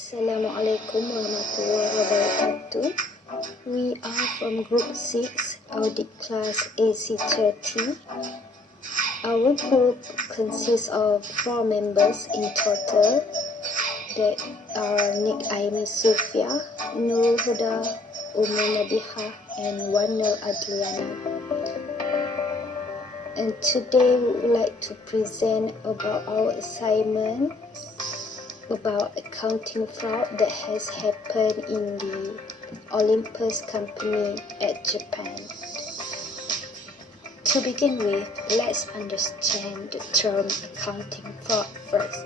Assalamualaikum warahmatullahi wabarakatuh. We are from Group 6, Audit Class AC30. Our group consists of 4 members in total. That are Nik Aini Sufia, Nurul Huda, Nabiha, and Wanil Adliana. And today we would like to present about our assignment about accounting fraud that has happened in the Olympus company at Japan. To begin with, let's understand the term accounting fraud first.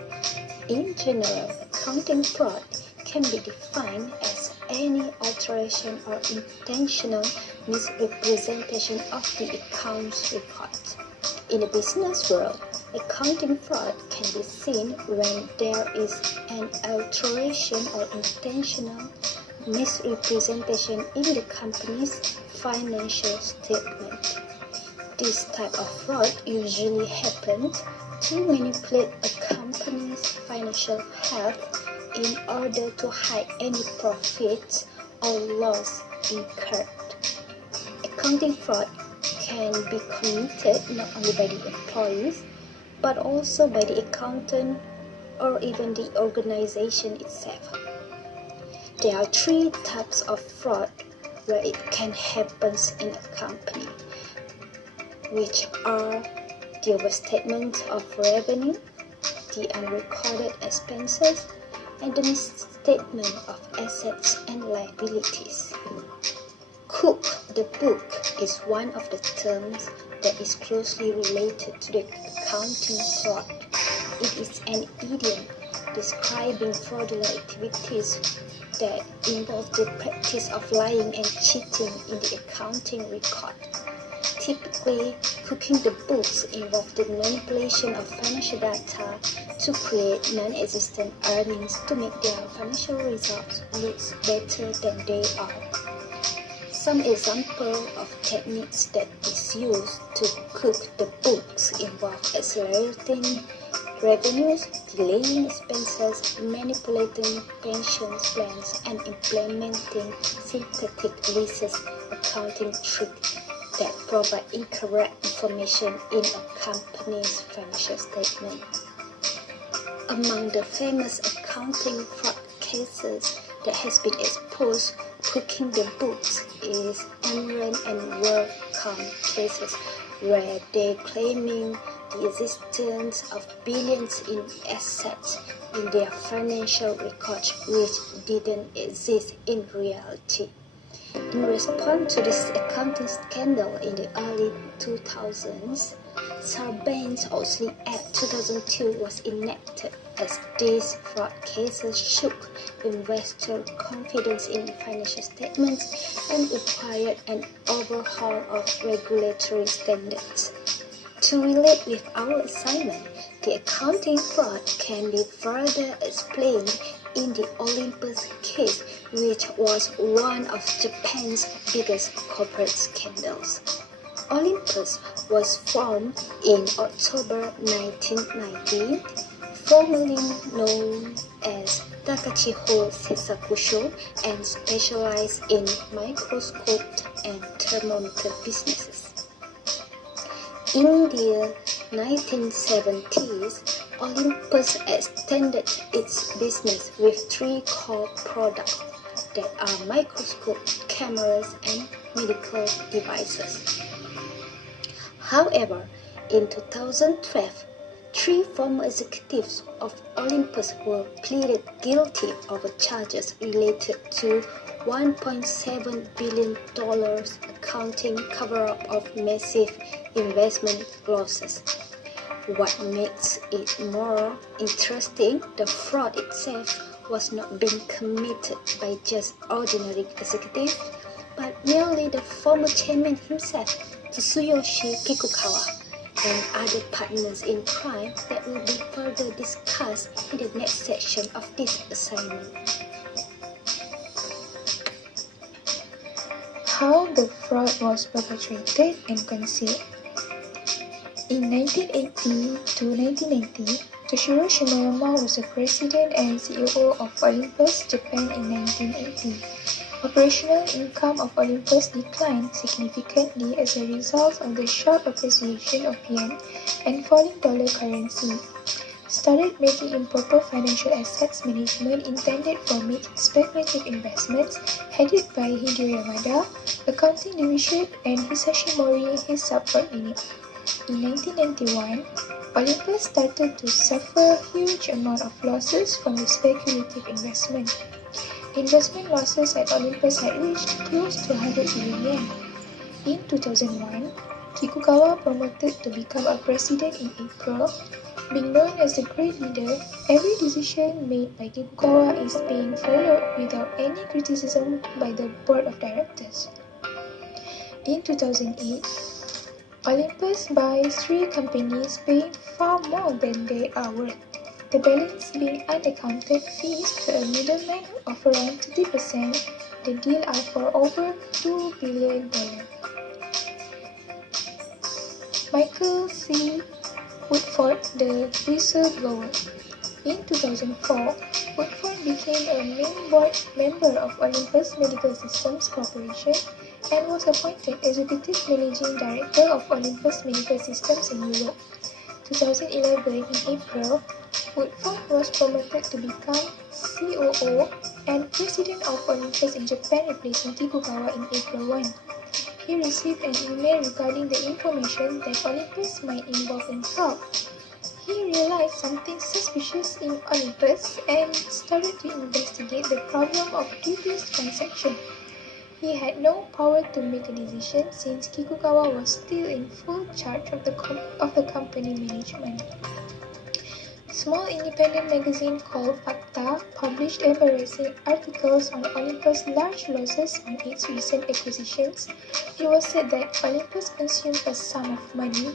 In general, accounting fraud can be defined as any alteration or intentional misrepresentation of the accounts records. In the business world, accounting fraud can be seen when there is an alteration or intentional misrepresentation in the company's financial statement. This type of fraud usually happens to manipulate a company's financial health in order to hide any profits or loss incurred. Accounting fraud can be committed not only by the employees, but also by the accountant or even the organization itself. There are 3 types of fraud where it can happen in a company, which are the overstatement of revenue, the unrecorded expenses, and the misstatement of assets and liabilities. Cook the book is one of the terms that is closely related to the accounting fraud. It is an idiom describing fraudulent activities that involve the practice of lying and cheating in the accounting record. Typically, cooking the books involves the manipulation of financial data to create non-existent earnings to make their financial results look better than they are. Some examples of techniques that is used to cook the books involve accelerating revenues, delaying expenses, manipulating pension plans, and implementing synthetic leases accounting tricks that provide incorrect information in a company's financial statement. Among the famous accounting fraud cases that has been exposed cooking the books is Enron and WorldCom cases, where they claiming the existence of billions in assets in their financial records which didn't exist in reality. In response to this accounting scandal in the early 2000s, Sarbanes-Oxley Act 2002 was enacted as these fraud cases shook investor confidence in financial statements and required an overhaul of regulatory standards. To relate with our assignment, the accounting fraud can be further explained in the Olympus case, which was one of Japan's biggest corporate scandals. Olympus was formed in October 1990, formerly known as Takachiho Seisakusho, and specialized in microscope and thermometer businesses. In the 1970s, Olympus extended its business with 3 core products that are microscope, cameras, and medical devices. However, in 2012, 3 former executives of Olympus were pleaded guilty of charges related to $1.7 billion accounting cover-up of massive investment losses. What makes it more interesting, the fraud itself was not being committed by just ordinary executives, but merely the former chairman himself, Tsuyoshi Kikukawa, and other partners in crime that will be further discussed in the next section of this assignment. How the fraud was perpetrated and concealed. In 1980 to 1990, Toshiro Shimoyama was the president and CEO of Olympus Japan in 1980. Operational income of Olympus declined significantly as a result of the sharp appreciation of yen and falling dollar currency. Started making improper financial assets management intended for making speculative investments, headed by Hideo Yamada, accounting division, and Hisashi Mori, his subordinate. In 1991, Olympus started to suffer huge amount of losses from the speculative investment. Investment losses at Olympus had reached close to 100 billion yen. In 2001, Kikukawa promoted to become a president in April. Being known as the great leader, every decision made by Kikukawa is being followed without any criticism by the board of directors. In 2008, Olympus buys 3 companies paying far more than they are worth. The balance being unaccounted fees to a middleman of around 30%. The deal are for over $2 billion. Michael C. Woodford, the whistleblower. In 2004, Woodford became a main board member of Olympus Medical Systems Corporation and was appointed Executive Managing Director of Olympus Medical Systems in Europe. 2011, in April, Woodford was promoted to become COO and President of Olympus in Japan, replacing Kikukawa in April 1. He received an email regarding the information that Olympus might involve in fraud. He realized something suspicious in Olympus and started to investigate the problem of dubious transaction. He had no power to make a decision since Kikukawa was still in full charge of the company management. Small independent magazine called Fakta published embarrassing articles on Olympus' large losses on its recent acquisitions. It was said that Olympus consumed a sum of money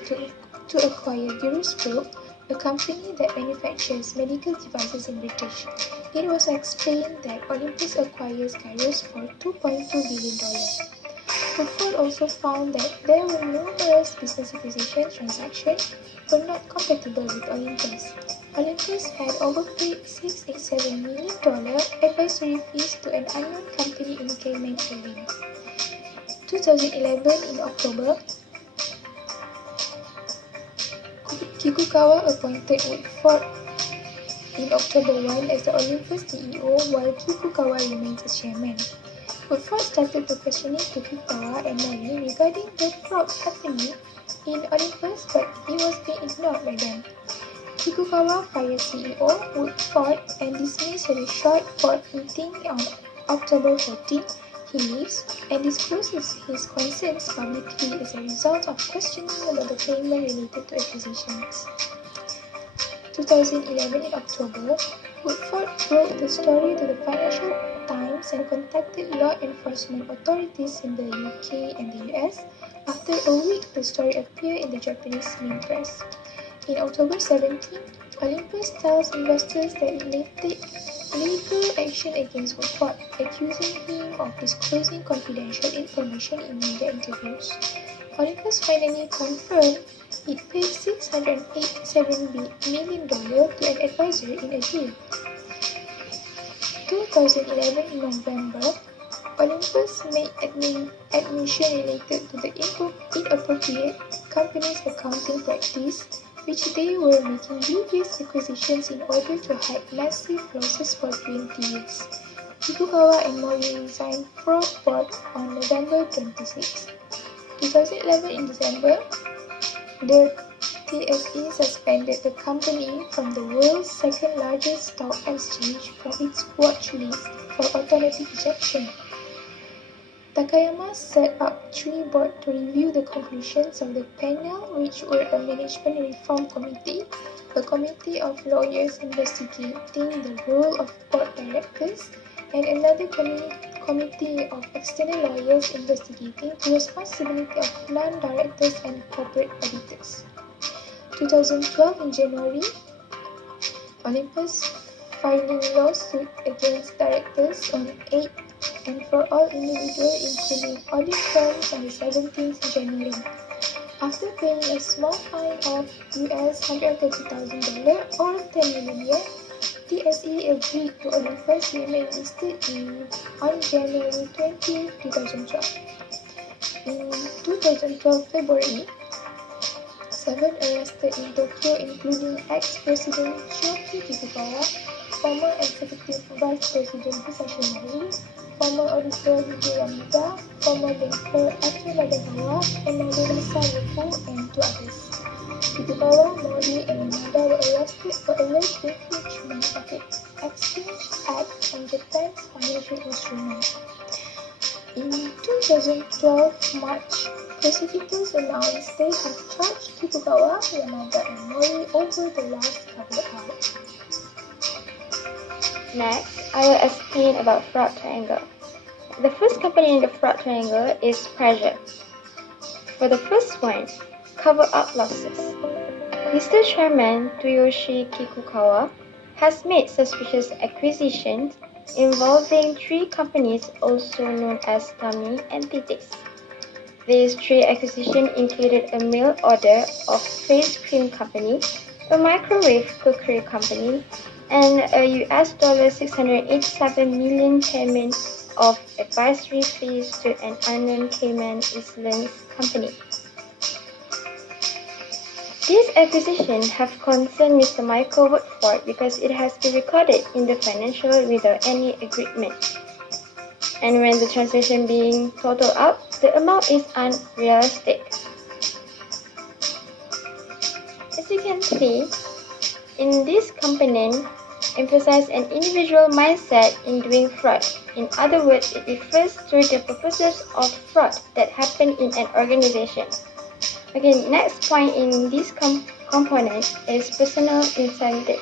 to acquire Virus Group, a company that manufactures medical devices in British. It was explained that Olympus acquires Gyros for $2.2 billion. Woodford also found that there were numerous business acquisition transactions were not compatible with Olympus. Olympus had overpaid $687 million advisory fees to an unknown company in Cayman Islands. 2011, in October, Kikukawa appointed Woodford in October 1 as the Olympus CEO while Kikukawa remains as chairman. Woodford started to questioning to Kikukawa and Mori regarding the fraud happening in Olympus, but he was being ignored by them. Kikukawa fired CEO Woodford and dismissed at a short board meeting on October 14. He leaves and discloses his concerns publicly as a result of questioning about the payment related to acquisitions. 2011, in October, Woodford broke the story to the Financial Times and contacted law enforcement authorities in the UK and the US. After a week, the story appeared in the Japanese main press. In October 17, Olympus tells investors that it may take legal action against Woodford, accusing him of disclosing confidential information in media interviews. Olympus finally confirmed it paid $687 million to an advisor in a deal. 2011, in November, Olympus made admission related to the inappropriate company's accounting practice, which they were making dubious acquisitions in order to hide massive losses for 20 years. Kikukawa and Mori resigned from board on November 26. 2011, in December, the TSE suspended the company from the world's second largest stock exchange from its watch list for automatic ejection. Takayama set up 3 boards to review the conclusions of the panel, which were a management reform committee, a committee of lawyers investigating the role of board directors, and another committee of external lawyers investigating the responsibility of non-directors and corporate auditors. 2012, in January, Olympus filing lawsuit against directors on 8 and for all individuals, including audit firms, on the 17th January. After paying a small fine of US $130,000 or 10 million yen, TSE agreed to Olympus remain listed on January 20, 2012. In 2012 February, 7 arrested in Tokyo, including ex-President Shoki Kikukawa, former Executive Vice President Hisashi Mori, former Auditor Hide Yamada, former banker Aki Nadagawa, and Nagorasa Yuko, and 2 others. Kikukawa, Mori, and Yamada were arrested for alleged infringement of the Exchange Act on Japan's financial instruments. In 2012 March, prosecutors announced they have charged Kikukawa, Yamada, and Mori over the last cover-out. Next, I will explain about fraud triangle. The first company in the fraud triangle is Pressure. For the first one, cover-up losses. Mr. Chairman Toyoshi Kikukawa has made suspicious acquisitions involving 3 companies also known as dummy entities. These 3 acquisitions included a mail order of face cream company, a microwave cookery company, and a US $687 million payment of advisory fees to an unknown Cayman Islands company. These acquisitions have concerned Mr. Michael Woodford because it has been recorded in the financial without any agreement. And when the transaction being totaled up, the amount is unrealistic. As you can see, in this component, emphasize an individual mindset in doing fraud. In other words, it refers to the purposes of fraud that happen in an organization. Okay, next point in this component is personal incentive.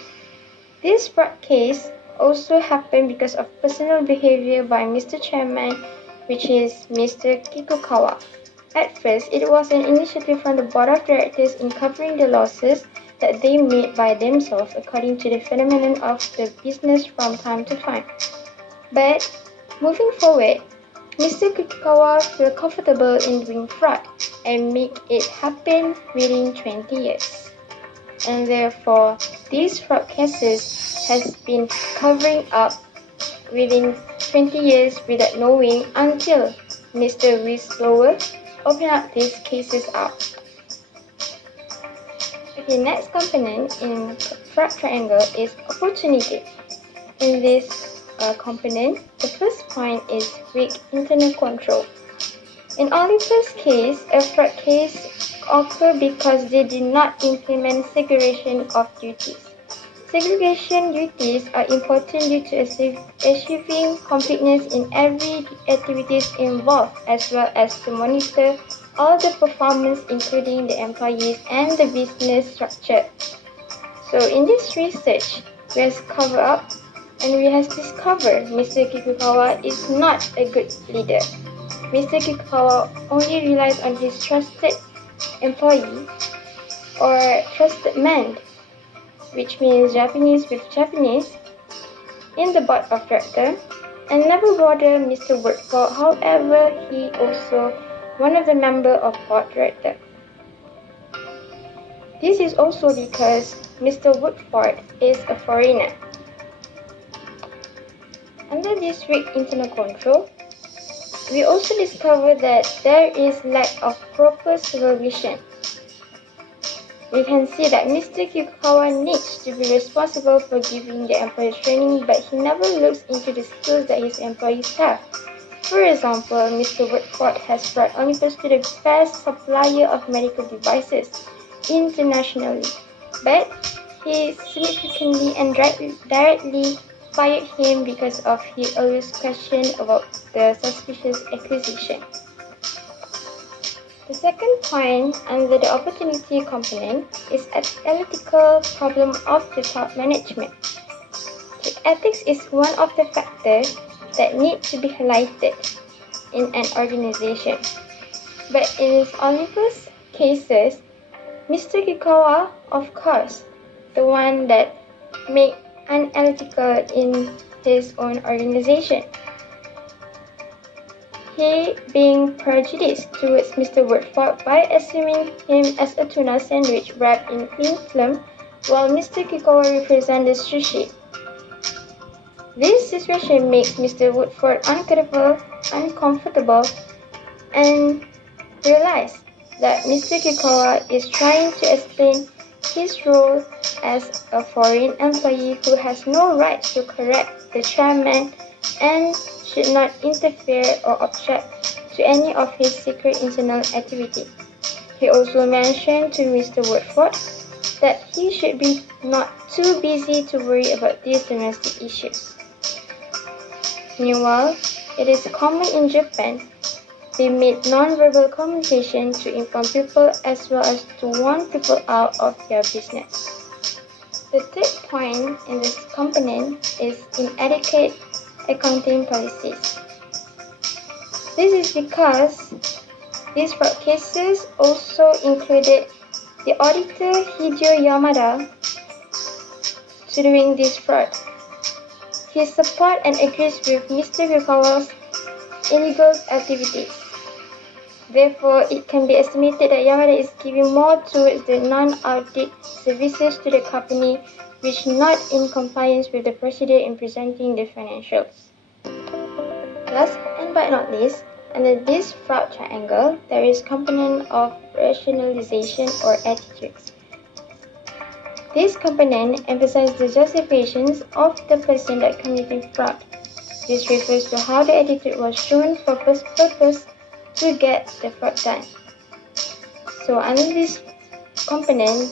This fraud case also happened because of personal behavior by Mr. Chairman, which is Mr. Kikukawa. At first, it was an initiative from the board of directors in covering the losses that they made by themselves according to the phenomenon of the business from time to time. But moving forward, Mr. Kikukawa feel comfortable in doing fraud and make it happen within 20 years. And therefore, these fraud cases has been covering up within 20 years without knowing until Mr. Whistleblower opened up these cases up. Okay, next component in fraud triangle is opportunity. In this component, the first point is weak internal control. In Olympus' case, a fraud case occurred because they did not implement segregation of duties. Segregation duties are important due to achieving completeness in every activities involved, as well as to monitor all the performance including the employees and the business structure. So in this research, we have covered up and we have discovered Mr. Kikukawa is not a good leader. Mr. Kikukawa only relies on his trusted employee or trusted man, which means Japanese with Japanese, in the board of directors, and never bother Mr. Woodford. However, he also one of the members of board director. This is also because Mr. Woodford is a foreigner. Under this weak internal control, we also discover that there is lack of proper supervision. We can see that Mr. Kikukawa needs to be responsible for giving the employees training, but he never looks into the skills that his employees have. For example, Mr. Woodford has brought Olympus to the best supplier of medical devices internationally, but he significantly and directly fired him because of his always question about the suspicious acquisition. The second point under the opportunity component is ethical problem of the top management. The ethics is one of the factors that need to be highlighted in an organization. But in Olympus cases, Mr. Kikukawa, of course, the one that made unethical in his own organization. he being prejudiced towards Mr. Woodford by assuming him as a tuna sandwich wrapped in cling film, while Mr. Kikowa represented sushi. This situation makes Mr. Woodford uncomfortable, and realize that Mr. Kikowa is trying to explain his role as a foreign employee who has no right to correct the chairman and should not interfere or object to any of his secret internal activity. He also mentioned to Mr. Woodford that he should be not too busy to worry about these domestic issues. Meanwhile, it is common in Japan. They made non-verbal communication to inform people as well as to warn people out of their business. The third point in this component is inadequate accounting policies. This is because these fraud cases also included the auditor Hideo Yamada doing this fraud. He supports and agrees with Mr. Kikowa's illegal activities. Therefore, it can be estimated that Yamada is giving more towards the non-audit services to the company, which not in compliance with the procedure in presenting the financials. Last and but not least, under this fraud triangle, there is component of rationalization or attitudes. This component emphasizes the justifications of the person that committing fraud. This refers to how the attitude was shown for purpose to get the fraud done. So under this component,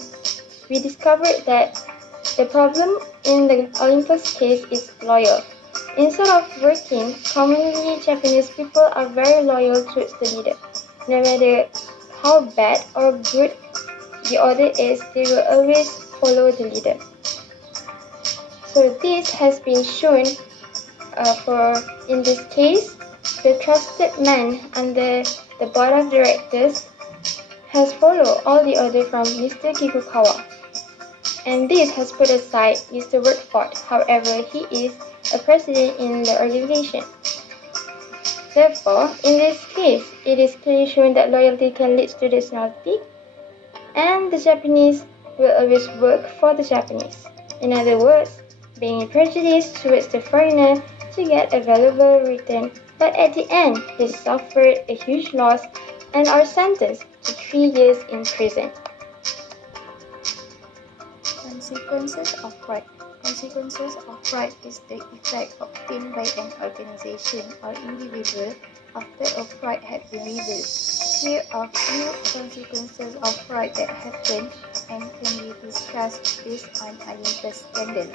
we discovered that the problem in the Olympus case is loyal. Instead of working, commonly Japanese people are very loyal towards the leader. No matter how bad or good the order is, they will always follow the leader. So this has been shown in this case, the trusted man under the board of directors has followed all the orders from Mr. Kikukawa. And this has put aside Mr. Woodford, however, he is a president in the organization. Therefore, in this case, it is clearly shown that loyalty can lead to disloyalty, and the Japanese will always work for the Japanese. In other words, being prejudiced towards the foreigner to get a valuable return, but at the end, they suffered a huge loss and are sentenced to 3 years in prison. Consequences of fraud. Consequences of fraud is the effect obtained by an organization or individual after a fraud had been revealed. Here are few consequences of fraud that happen and can be discussed based on Olympus scandal.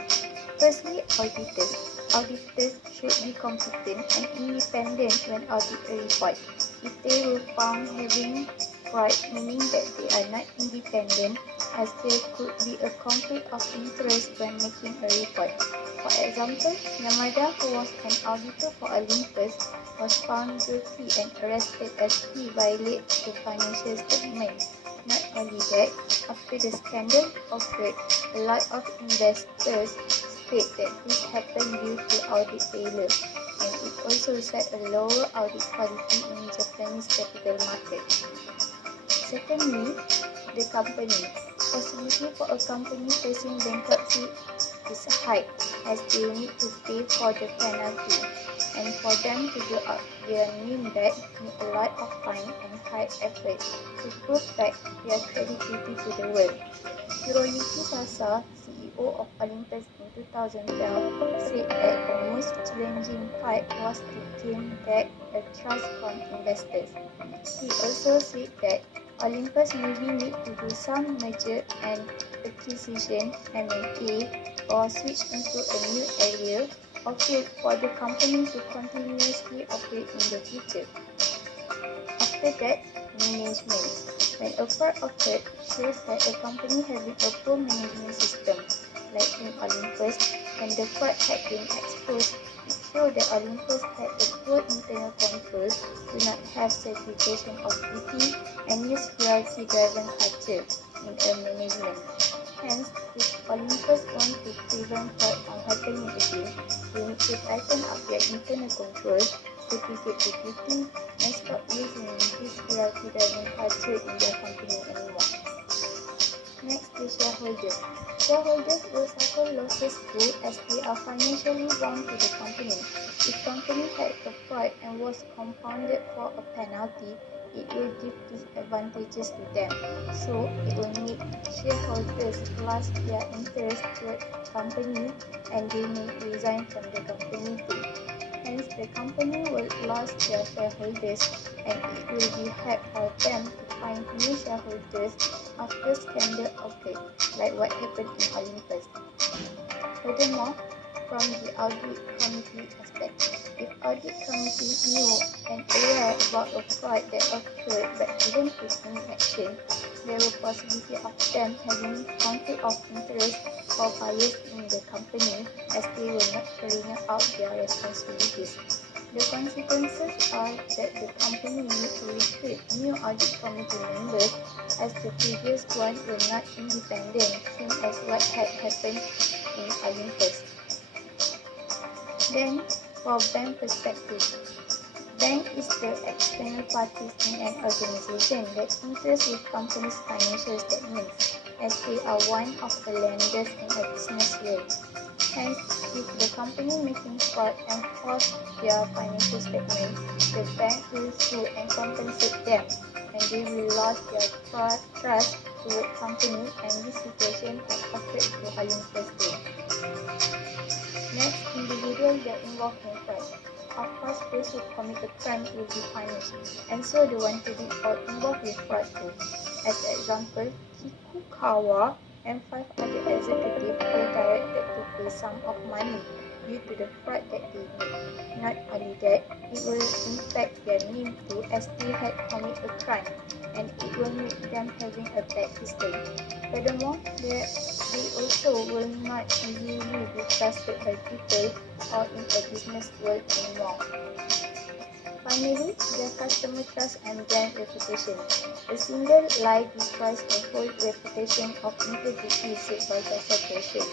Firstly, auditors. Auditors should be competent and independent when audit a report. If they were found having fraud, meaning that they are not independent, as there could be a conflict of interest when making a report. For example, Yamada, who was an auditor for Olympus, was found guilty and arrested as he violated the financial statement. Not only that, after the scandal occurred, a lot of investors state that this happened due to audit failure, and it also set a lower audit quality in Japanese capital market. Secondly, the company. Possibility for a company facing bankruptcy is high, as they need to pay for the penalty, and for them to build up their new debt need a lot of time and high effort to prove back their credibility to the world. Hiroyuki Sasa, CEO of Olympus in 2012, said that the most challenging part was to gain back the trust from investors. He also said that Olympus maybe need to do some merger and acquisition (M&A) or switch into a new area or field for the company to continuously operate in the future. After that, management. When a fraud occurred, it shows that a company having a poor management system, like in Olympus, when the fraud had been exposed, it showed that Olympus had a poor internal control, do not have segregation of duty, and use hierarchy-driven culture in a management. Hence, if Olympus wants to prevent fraud from happening again, they need to tighten up their internal control, mitigate duty, and stop using this hierarchy-driven culture in their company anymore. Next is shareholders. Shareholders will suffer losses too, as they are financially bound to the company. If company had a fraud and was compounded for a penalty, it will give disadvantages to them. So, it will make shareholders plus their interest toward company, and they may resign from the company too. Hence, the company will lose their shareholders, and it will be hard for them to find new shareholders after scandal occurred, like what happened in Olympus. Furthermore, from the audit committee aspect, if audit committee knew and aware about a fraud that occurred but didn't take any action, there was possibility of them having conflict of interest or bias in the company, as they were not carrying out their responsibilities. The consequences are that the company need to recruit new audit committee members, as the previous one were not independent, same as what had happened in Olympus. Then, for bank perspective, bank is the external parties in an organization that interest with company's financial statements, as they are one of the lenders in a business world. Hence, if the company making fraud and false their financial statements, the bank will sue and compensate them, and they will lose their trust toward company, and this situation has occurred to Olympus too. Next, individuals that involved in fraud. Of course, those who commit a crime will be punished, and so the one to be involved with fraud too. As an example, Kikukawa and 5 other executives were directed to pay sum of money due to the fraud that they made. Not only that, it will impact their name too, as they had committed a crime, and it will make them having a bad history. Furthermore, they also will not easily be trusted by people or in a business world anymore. Finally, their customer trust and brand reputation. A single lie destroys the whole reputation of integrity, said by the corporation.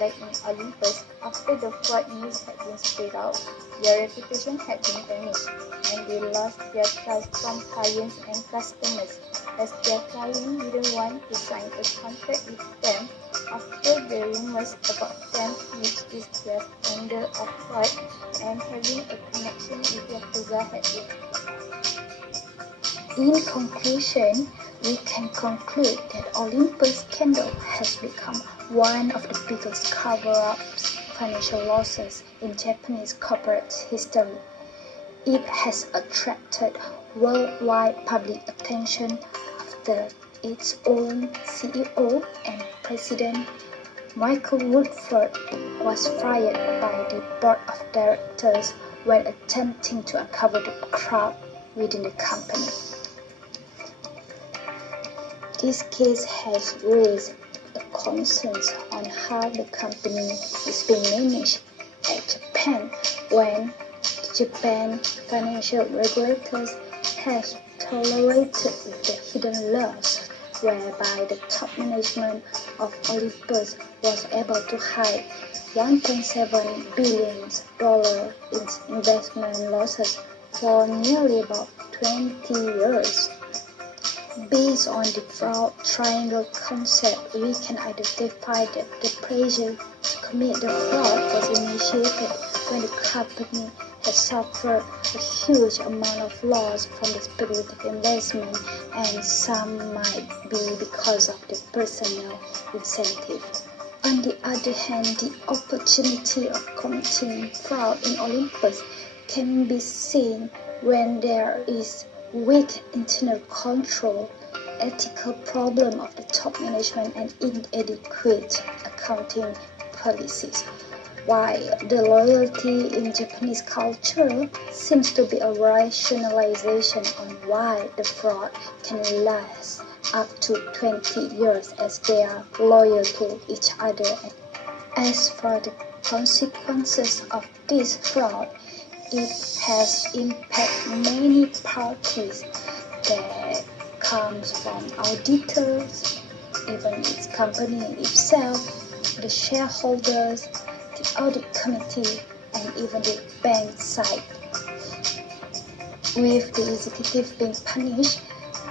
Like in Olympus, after the fraud news had been spread out, their reputation had been tarnished, and they lost their trust from clients and customers, as their client didn't want to sign a contract with them after the rumors about them, which is their scandal of fraud and having a connection with Yakuza had been. In conclusion, we can conclude that Olympus scandal has become one of the biggest cover-ups financial losses in Japanese corporate history. It has attracted worldwide public attention after its own CEO and President Michael Woodford was fired by the board of directors when attempting to uncover the fraud within the company. This case has raised concerns on how the company is being managed at Japan, when Japan financial regulators have tolerated with the hidden loss, whereby the top management of Olympus was able to hide $1.7 billion in investment losses for nearly about 20 years. Based on the fraud triangle concept, we can identify that the pressure to commit the fraud was initiated when the company has suffered a huge amount of loss from the speculative investment, and some might be because of the personnel incentive. On the other hand, the opportunity of committing fraud in Olympus can be seen when there is weak internal control, ethical problem of the top management, and inadequate accounting policies. While the loyalty in Japanese culture seems to be a rationalization on why the fraud can last up to 20 years, as they are loyal to each other. As for the consequences of this fraud, it has impacted many parties that comes from auditors, even its company itself, the shareholders, the audit committee, and even the bank side. With the executive being punished,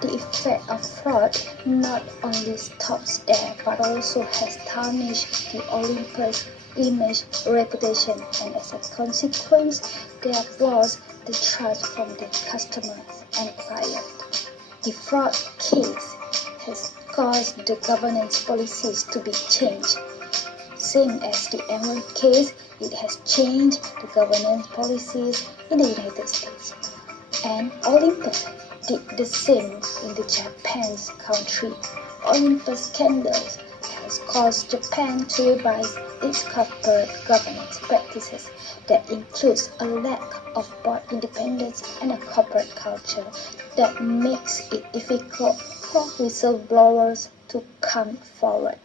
the effect of fraud not only stops there but also has tarnished the Olympus image, reputation, and as a consequence, they have lost the trust from the customers and clients. The fraud case has caused the governance policies to be changed. Same as the Emerald case, it has changed the governance policies in the United States. And Olympus did the same in the Japan's country. Olympus scandals has caused Japan to revise its corporate governance practices that includes a lack of board independence and a corporate culture that makes it difficult for whistleblowers to come forward.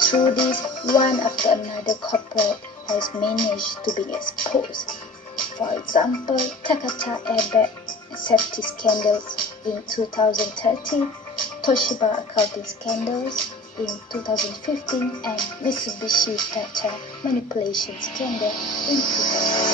Through this, one after another corporate has managed to be exposed. For example, Takata airbag safety scandals in 2013, Toshiba accounting scandals in 2015, and Mitsubishi data manipulation scandal in 2016.